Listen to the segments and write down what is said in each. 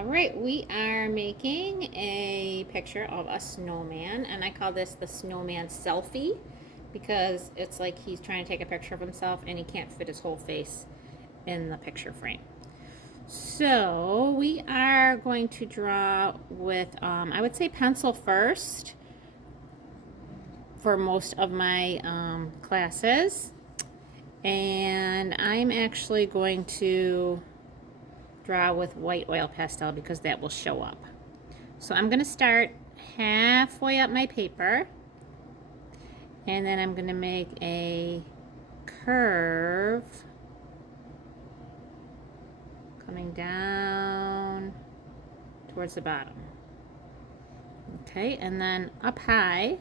All right, we are making a picture of a snowman, and I call this the snowman selfie because it's like he's trying to take a picture of himself and he can't fit his whole face in the picture frame. So we are going to draw with, I would say pencil first for most of my classes. And I'm actually going to draw with white oil pastel because that will show up. So I'm going to start halfway up my paper, and then I'm going to make a curve coming down towards the bottom. Okay, and then up high,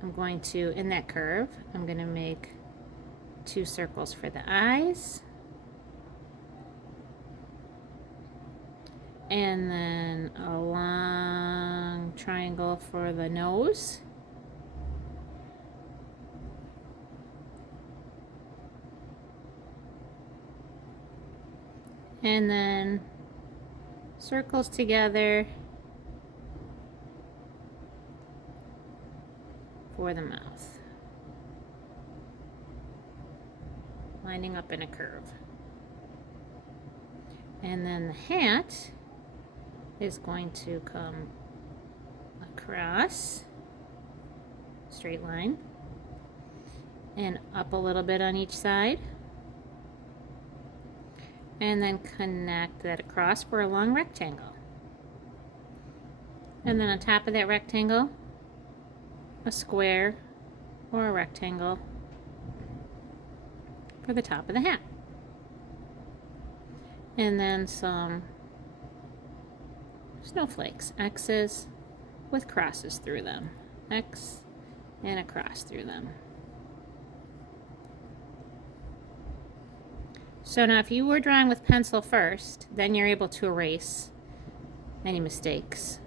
I'm going to, in that curve, I'm going to make 2 circles for the eyes. And then a long triangle for the nose. And then circles together for the mouth, lining up in a curve. And then the hat is going to come across, straight line, and up a little bit on each side, and then connect that across for a long rectangle. And then on top of that rectangle, a square or a rectangle for the top of the hat. And then some snowflakes, X's with crosses through them. X and a cross through them. So now if you were drawing with pencil first, then you're able to erase any mistakes.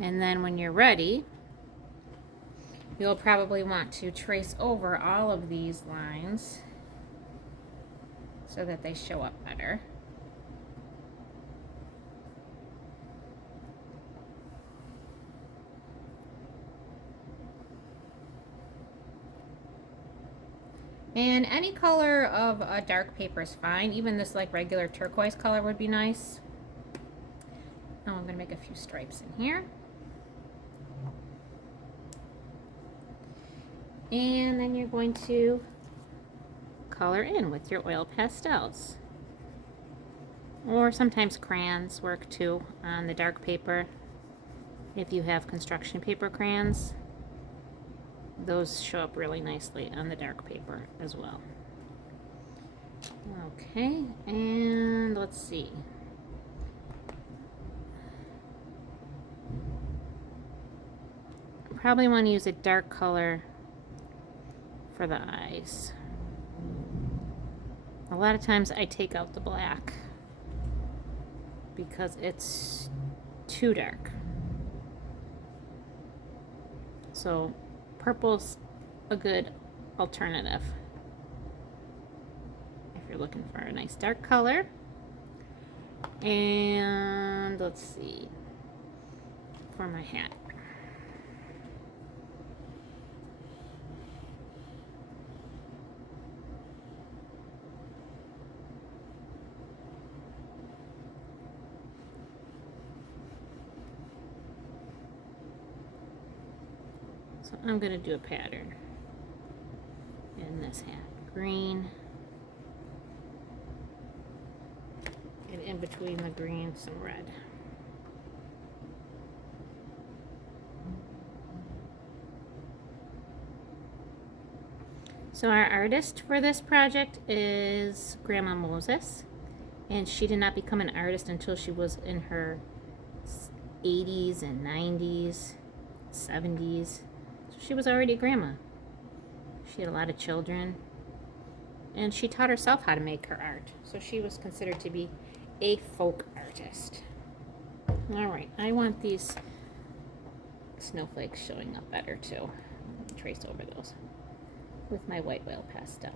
And then when you're ready, you'll probably want to trace over all of these lines so that they show up better. And any color of a dark paper is fine. Even this like regular turquoise color would be nice. Now I'm going to make a few stripes in here. And then you're going to color in with your oil pastels. Or sometimes crayons work too on the dark paper. If you have construction paper crayons, those show up really nicely on the dark paper as well. Okay, and let's see. Probably want to use a dark color for the eyes. A lot of times I take out the black because it's too dark. So purple's a good alternative if you're looking for a nice dark color. And let's see, for my hat. So I'm going to do a pattern in this hat. Green. And in between the green, some red. So our artist for this project is Grandma Moses. And she did not become an artist until she was in her 80s and 90s, 70s. She was already a grandma. She had a lot of children, and she taught herself how to make her art. So she was considered to be a folk artist. All right, I want these snowflakes showing up better too. Trace over those with my white oil pastel.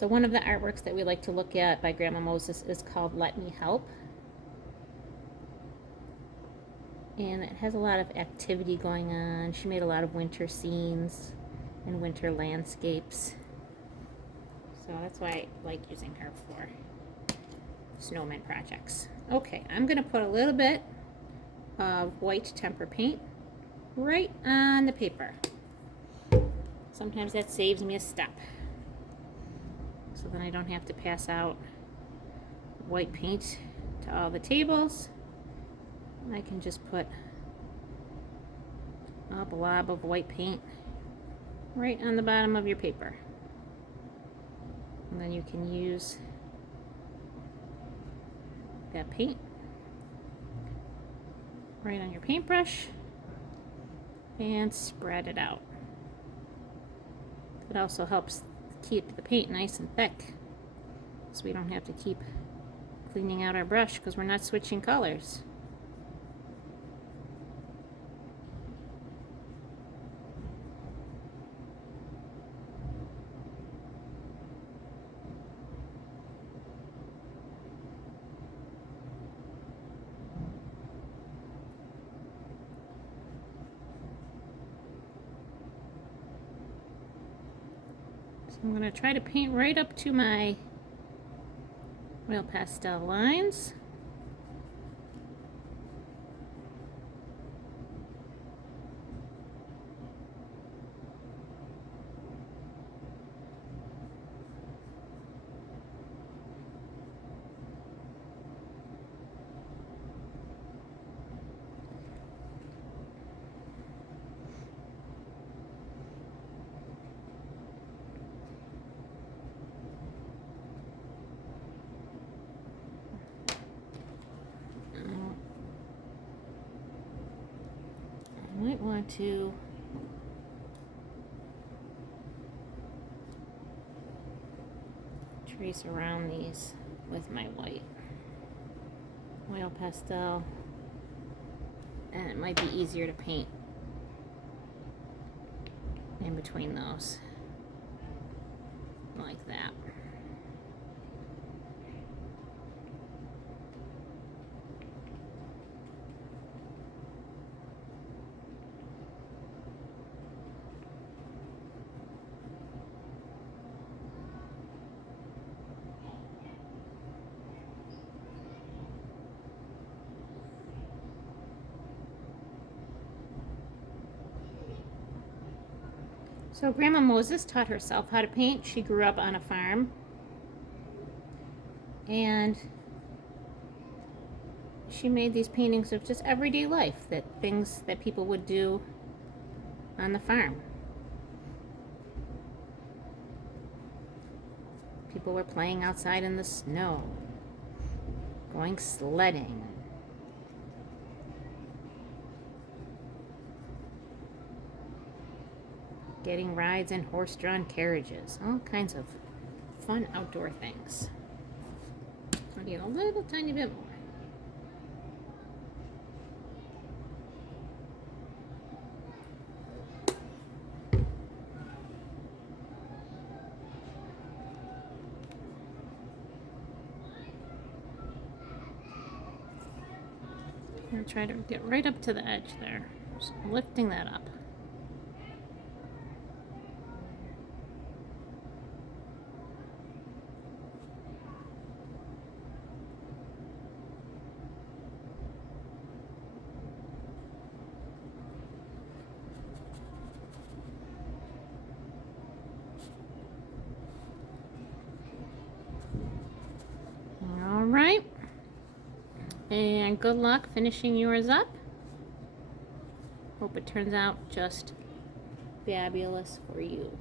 So one of the artworks that we like to look at by Grandma Moses is called Let Me Help. And it has a lot of activity going on. She made a lot of winter scenes and winter landscapes. So that's why I like using her for snowman projects. Okay, I'm going to put a little bit of white tempera paint right on the paper. Sometimes that saves me a step. So then I don't have to pass out white paint to all the tables. I can just put a blob of white paint right on the bottom of your paper. And then you can use that paint right on your paintbrush and spread it out. It also helps keep the paint nice and thick, so we don't have to keep cleaning out our brush because we're not switching colors. I'm going to try to paint right up to my oil pastel lines. I might want to trace around these with my white oil pastel, and it might be easier to paint in between those like that. So Grandma Moses taught herself how to paint. She grew up on a farm, and she made these paintings of just everyday life, that things that people would do on the farm. People were playing outside in the snow, going sledding, getting rides in horse-drawn carriages, all kinds of fun outdoor things. I'll get a little tiny bit more. I'm going to try to get right up to the edge there, just lifting that up. All right, and good luck finishing yours up. Hope it turns out just fabulous for you.